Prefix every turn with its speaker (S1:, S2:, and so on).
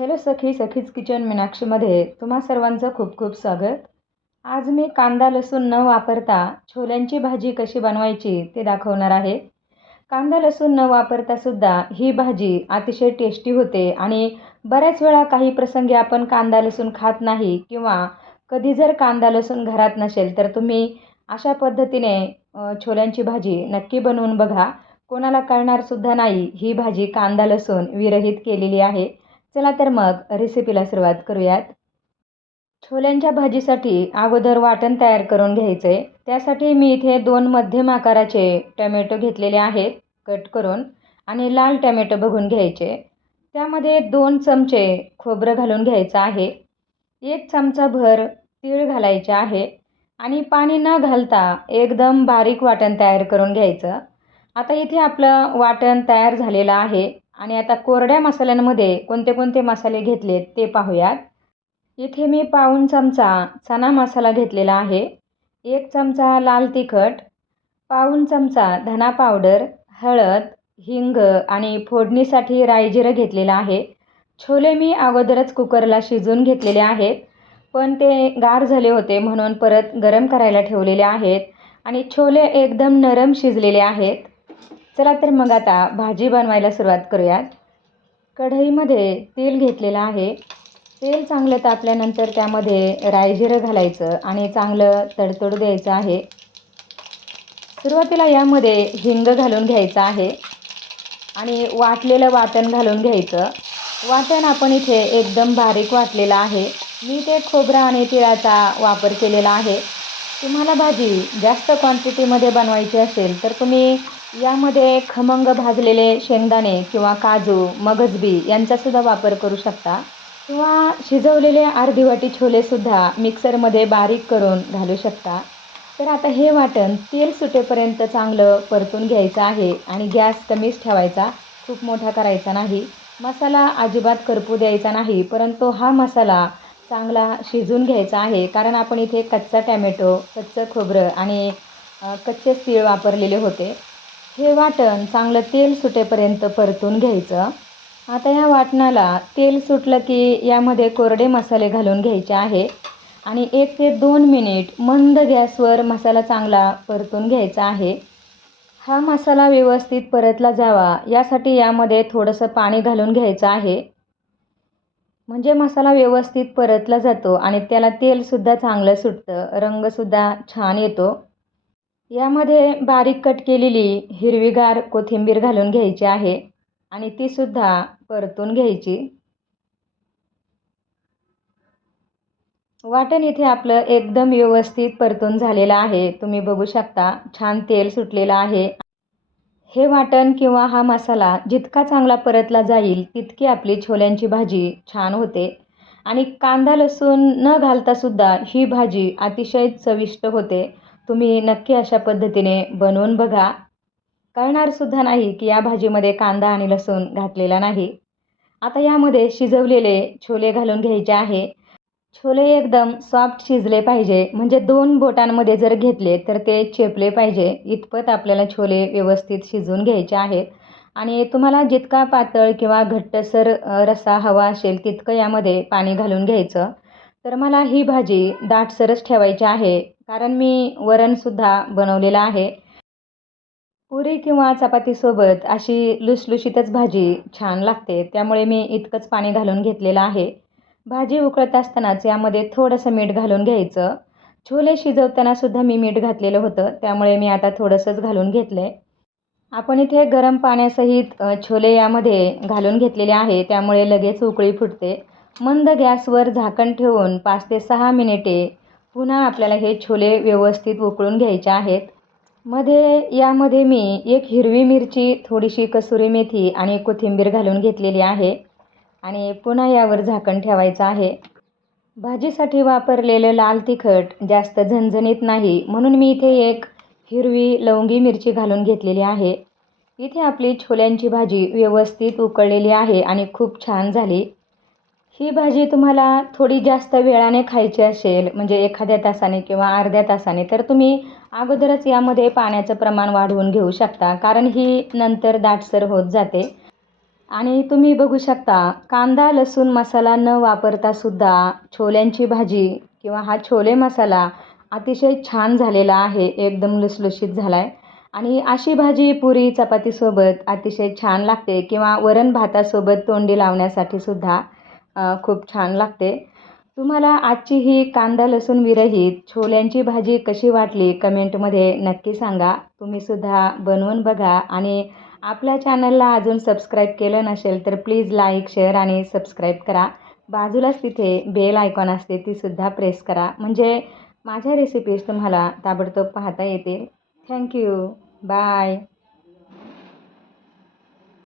S1: Hello सखी सखीज kitchen मीनाक्षीमध्ये तुम्हा सर्वांचं खूप खूप स्वागत. आज मी कांदा लसूण न वापरता छोल्यांची भाजी कशी बनवायची ते दाखवणार आहे. कांदा लसूण न वापरता सुद्धा ही भाजी अतिशय टेस्टी होते आणि बऱ्याच वेळा काही प्रसंगी आपण कांदा लसूण खात नाही किंवा कधी जर कांदा लसूण घरात नसेल तर तुम्ही अशा पद्धतीने छोल्यांची भाजी नक्की बनवून बघा. कोणाला कळणारसुद्धा नाही ही भाजी कांदा लसूण विरहित केलेली आहे. चला तर मग रेसिपीला सुरुवात करूयात. छोल्यांच्या भाजीसाठी अगोदर वाटण तयार करून घ्यायचं. आहे त्यासाठी मी इथे दोन मध्यम आकाराचे टमॅटो घेतलेले आहेत कट करून आणि लाल टमॅटो बघून घ्यायचे. त्यामध्ये दोन चमचे खोबरं घालून घ्यायचं आहे. एक चमचा भर तीळ घालायचे आहे. आणि पाणी न घालता एकदम बारीक वाटण तयार करून घ्यायचं. आता इथे आपलं वाटण तयार झालेलं आहे. आणि आता कोरड्या मसाल्यांमध्ये कोणते कोणते मसाले घेतलेत ते पाहूयात. इथे मी पाऊण चमचा चना मसाला घेतलेला आहे. एक चमचा लाल तिखट पाऊण चमचा धना पावडर हळद हिंग आणि फोडणीसाठी रायजिरं घेतलेलं आहे. छोले मी अगोदरच कुकरला शिजवून घेतलेले आहेत पण ते गार झाले होते म्हणून परत गरम करायला ठेवलेले आहेत आणि छोले एकदम नरम शिजलेले आहेत. चला तर मग आता भाजी बनवायला सुरुवात करूयात. कढईमध्ये तेल घेतलेलं आहे. तेल चांगलं तापल्यानंतर त्यामध्ये रायजिरं घालायचं आणि चांगलं तडतडू द्यायचं आहे. सुरुवातीला यामध्ये हिंग घालून घ्यायचं आहे आणि वाटलेलं वाटण घालून घ्यायचं. वाटण आपण इथे एकदम बारीक वाटलेलं आहे. मी ते खोबरा आणि तिळाचा वापर केलेला आहे. तुम्हाला भाजी जास्त क्वांटिटीमध्ये बनवायची असेल तर तुम्ही यामध्ये खमंग भाजलेले शेंगदाणे किंवा काजू मगजबी यांचासुद्धा वापर करू शकता. किंवा शिजवलेले अर्धी वाटी छोलेसुद्धा मिक्सरमध्ये बारीक करून घालू शकता. तर आता हे वाटण तेल सुटेपर्यंत चांगलं परतून घ्यायचं आहे आणि गॅस कमीच ठेवायचा. खूप मोठा करायचा नाही. मसाला अजिबात करपू द्यायचा नाही परंतु हा मसाला चांगला शिजून घ्यायचा आहे. कारण आपण इथे कच्चा टॅमॅटो कच्चं खोबरं आणि कच्चे तीळ वापरलेले होते. हे वाटण चांगलं तेल सुटेपर्यंत परतून घ्यायचं. आता या वाटणाला तेल सुटलं की यामध्ये कोरडे मसाले घालून घ्यायचे आहे आणि एक ते दोन मिनिट मंद गॅसवर मसाला चांगला परतून घ्यायचा आहे. हा मसाला व्यवस्थित परतला जावा यासाठी यामध्ये थोडंसं पाणी घालून घ्यायचं आहे. म्हणजे मसाला व्यवस्थित परतला जातो आणि त्याला तेलसुद्धा चांगलं सुटतं रंगसुद्धा छान येतो. यामध्ये बारीक कट केलेली हिरवीगार कोथिंबीर घालून घ्यायची आहे आणि तीसुद्धा परतून घ्यायची. वाटण इथे आपलं एकदम व्यवस्थित परतून झालेलं आहे. तुम्ही बघू शकता छान तेल सुटलेलं आहे. हे वाटण किंवा हा मसाला जितका चांगला परतला जाईल तितकी आपली छोल्यांची भाजी छान होते. आणि कांदा लसूण न घालतासुद्धा ही भाजी अतिशय चविष्ट होते. तुम्ही नक्की अशा पद्धतीने बनवून बघा. कळणारसुद्धा नाही की या भाजीमध्ये कांदा आणि लसूण घातलेला नाही. आता यामध्ये शिजवलेले छोले घालून घ्यायचे आहे. छोले एकदम सॉफ्ट शिजले पाहिजे. म्हणजे दोन बोटांमध्ये जर घेतले तर ते चेपले पाहिजे. इतपत आपल्याला छोले व्यवस्थित शिजवून घ्यायचे आहेत. आणि तुम्हाला जितका पातळ किंवा घट्टसर रसा रस्सा हवा असेल तितकं यामध्ये पाणी घालून घ्यायचं. तर मला ही भाजी दाटसरच ठेवायची आहे. कारण मी वरणसुद्धा बनवलेलं आहे. पुरी किंवा चपातीसोबत अशी लुसलुशीतच भाजी छान लागते. त्यामुळे मी इतकंच पाणी घालून घेतलेलं आहे. भाजी उकळत असतानाच यामध्ये थोडंसं मीठ घालून घ्यायचं. छोले शिजवताना सुद्धा मी मीठ घातलेलं होतं. त्यामुळे मी आता थोडंसंच घालून घेतलं आहे आपण इथे गरम पाण्यासहित छोले यामध्ये घालून घेतलेले आहे. त्यामुळे लगेच उकळी फुटते. मंद गॅसवर झाकण ठेवून पाच ते सहा मिनिटे पुन्हा आपल्याला हे छोले व्यवस्थित उकळून घ्यायचे आहेत. मध्ये यामध्ये मी एक हिरवी मिरची थोडीशी कसुरी मेथी आणि कोथिंबीर घालून घेतलेली आहे आणि पुन्हा यावर झाकण ठेवायचं आहे. भाजीसाठी वापरलेलं लाल तिखट जास्त झणझणीत नाही म्हणून मी इथे एक हिरवी लवंगी मिरची घालून घेतलेली आहे. इथे आपली छोल्यांची भाजी व्यवस्थित उकळलेली आहे आणि खूप छान झाली. ही भाजी तुम्हाला थोडी जास्त वेळाने खायची असेल म्हणजे एखाद्या तासाने किंवा अर्ध्या तासाने तर तुम्ही अगोदरच यामध्ये पाण्याचं प्रमाण वाढवून घेऊ शकता कारण ही नंतर दाटसर होत जाते. आणि तुम्ही बघू शकता कांदा लसूण मसाला न वापरता सुद्धा छोल्यांची भाजी किंवा हा छोले मसाला अतिशय छान झालेला आहे एकदम लुसलुशीत झाला आहे आणि अशी भाजी पुरी चपातीसोबत अतिशय छान लागते किंवा वरण भातासोबत तोंडी लावण्यासाठी सुद्धा खूप छान लागते. तुम्हाला आजची ही कांदा लसूण विरहित छोल्यांची भाजी कशी वाटली कमेंटमध्ये नक्की सांगा. तुम्हीसुद्धा बनवून बघा आणि आपल्या चॅनलला अजून सबस्क्राईब केलं नसेल तर प्लीज लाईक शेअर आणि सबस्क्राईब करा. बाजूलाच तिथे बेल आयकॉन असते तीसुद्धा प्रेस करा. म्हणजे माझ्या रेसिपीज तुम्हाला ताबडतोब पाहता येतील. Thank you bye